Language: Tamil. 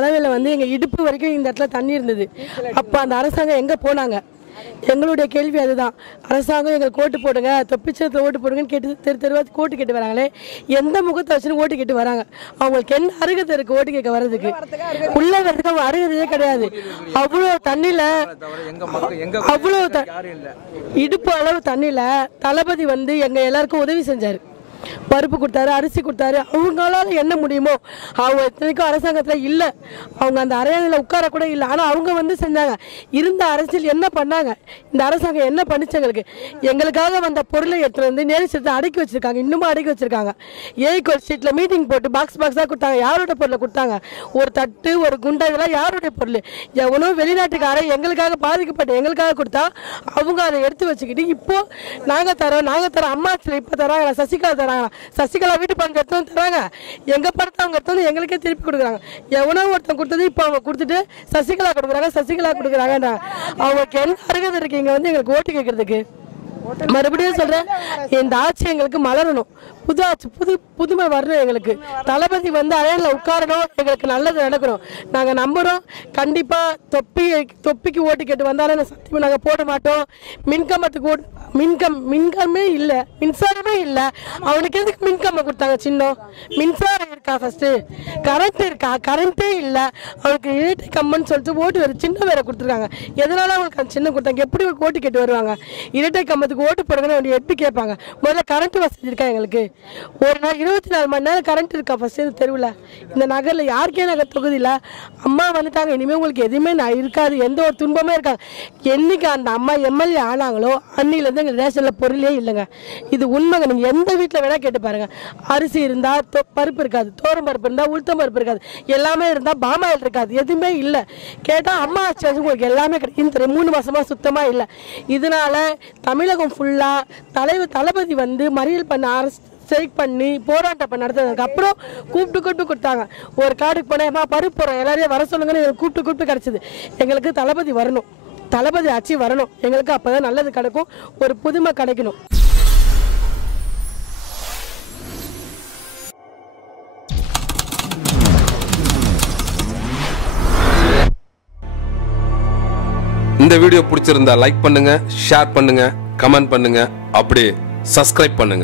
அளவில் வந்து எங்கள் இடுப்பு வரைக்கும் இந்த இடத்துல தண்ணி இருந்தது. அப்போ அந்த அரசாங்கம் எங்கே போனாங்க? எங்களுடைய கேள்வி அதுதான். அரசாங்கம் எங்களுக்கு ஓட்டு போடுங்க தொப்பிச்சத்தில் ஓட்டு போடுங்கன்னு கேட்டு தெரு தெருவாக ஓட்டு கேட்டு வராங்களே எந்த முகத்தை வச்சுன்னு ஓட்டு கேட்டு வராங்க? அவங்களுக்கு என்ன அருகதை இருக்கு ஓட்டு கேட்க வர்றதுக்கு? உள்ள வர்றதுக்கு அவங்க அருகதையே கிடையாது. அவ்வளோ தண்ணியில் அவ்வளோ த இடுப்பு அளவு தண்ணியில் தளபதி வந்து எங்கள் எல்லாருக்கும் உதவி செஞ்சார். பருப்பு கொடுத்தாரு அரிசி கொடுத்தாரு. அவங்களால என்ன முடியுமோ அவங்க இத்தனைக்கும் அரசாங்கத்தில் இல்லை. அவங்க அந்த அறையில் உட்கார கூட இல்லை. ஆனால் அவங்க வந்து செஞ்சாங்க. இருந்த அரசியல் என்ன பண்ணாங்க? இந்த அரசாங்கம் என்ன பண்ணுச்சு எங்களுக்கு? எங்களுக்காக வந்த பொருளை எடுத்துகிட்டு வந்து நேரிசத்தை அடக்கி வச்சிருக்காங்க. இன்னுமும் அடக்கி வச்சிருக்காங்க. ஏய்கோல் ஸ்ட்ரீட்டில் மீட்டிங் போட்டு பாக்ஸ் பாக்ஸாக கொடுத்தாங்க. யாரோட பொருளை கொடுத்தாங்க? ஒரு தட்டு ஒரு குண்டா இதெல்லாம் யாரோடைய பொருள்? எவனோ வெளிநாட்டுக்காரன் எங்களுக்காக பாதிக்கப்பட்ட எங்களுக்காக கொடுத்தா அவங்க அதை எடுத்து வச்சுக்கிட்டு இப்போ நாங்கள் தரோம் நாங்கள் தரோம் அம்மா இப்போ தராங்களா சசிகலா தராங்களா சசிகலா வீட்டு பணம் எடுத்து வந்து தராங்க. எங்கள் பணத்தை அவங்க எடுத்து வந்து எங்களுக்கே திருப்பி கொடுக்குறாங்க. எவனோ ஒருத்தன் கொடுத்தது இப்போ அவங்க கொடுத்துட்டு சசிகலா கொடுக்குறாங்க சசிகலா கொடுக்குறாங்கன்றாங்க அவங்களுக்கு என்ன அருகதை இருக்கு? இங்கே வந்து எங்களுக்கு ஓட்டு கேட்கறதுக்கு. மறுபடியும் சொல்றேன் இந்த ஆட்சி எங்களுக்கு மலரணும். புது ஆட்சி புது புதுமை வரணும் எங்களுக்கு. தளபதி வந்து அயனில் உட்காரணும் எங்களுக்கு நல்லது நடக்கணும். நாங்கள் நம்புகிறோம் கண்டிப்பாக தொப்பி தொப்பிக்கு ஓட்டு கேட்டு வந்தாலும் சத்தியமாக நாங்கள் போட மாட்டோம். மின்கம்பத்துக்கு ஓட்டு மின்கம் மின்கமே இல்லை. மின்சாரமே இல்லை. அவனுக்கு எதுக்கு மின்கம்பம் கொடுத்தாங்க சின்னம் மின்சாரம் இருக்கா ஃபர்ஸ்ட்டு கரண்ட் இருக்கா? கரண்ட்டே இல்லை. அவனுக்கு இரட்டை கம்மன்னு சொல்லிட்டு ஓட்டு வேறு சின்ன வேற கொடுத்துருக்காங்க. எதனால அவங்களுக்கு அந்த சின்னம் கொடுத்தாங்க? எப்படி ஓட்டு கேட்டு வருவாங்க? இரட்டை கம்பத்துக்கு ஓட்டு போடுங்கன்னு அவங்க எப்படி கேட்பாங்க. முதல்ல கரண்ட் வசதி இருக்கா எங்களுக்கு? ஒரு நாள் இருபத்தி நாலு மணி நேரம் கரண்ட் இருக்கா ஃபர்ஸ்ட் இந்த தெருவில்? இந்த நகரில் யாருக்கே நகர் தொகுதியில் அம்மா வந்துட்டாங்க. இனிமேல் உங்களுக்கு எதுவுமே நான் இருக்காது. எந்த ஒரு துன்பமே இருக்காது. என்னைக்கு அந்த அம்மா எம்எல்ஏ ஆனாங்களோ அன்னிலேருந்து எங்களுக்கு ரேஷனில் பொருளே இல்லைங்க. இது உண்மைங்க. நீங்கள் எந்த வீட்டில் வேணால் கேட்டு பாருங்க. அரிசி இருந்தால் பருப்பு இருக்காது. தோரம் பருப்பு இருந்தால் உளுத்தம் பருப்பு இருக்காது. எல்லாமே இருந்தால் பாமாயில் இருக்காது. எதுவுமே இல்லை. கேட்டால் அம்மா ஆச்சு உங்களுக்கு எல்லாமே கிடைக்கும் இந்த மூணு மாதமாக சுத்தமாக இல்லை. இதனால தமிழகம் ஃபுல்லாக தலைவர் தளபதி வந்து மறியல் பண்ண அரசு ஸ்ட்ரைக் பண்ணி போராட்டம் நடத்ததுக்கு அப்புறம் கூப்பிட்டு கூப்பிட்டு கொடுத்தாங்க. ஒரு காடுக்கு போனேம்மா பருப்பு போகிறோம் எல்லாரையும் வர சொல்லுங்கன்னு எங்களுக்கு கூப்பிட்டு கூப்பிட்டு கிடச்சிது. எங்களுக்கு தளபதி வரணும். தளபதி ஆட்சி வரணும். எங்களுக்கு அப்போ தான் நல்லது கிடைக்கும். ஒரு புதுமை கிடைக்கணும். இந்த வீடியோ பிடிச்சிருந்தா லைக் பண்ணுங்க ஷேர் பண்ணுங்க கமெண்ட் பண்ணுங்க அப்படியே சப்ஸ்கிரைப் பண்ணுங்க.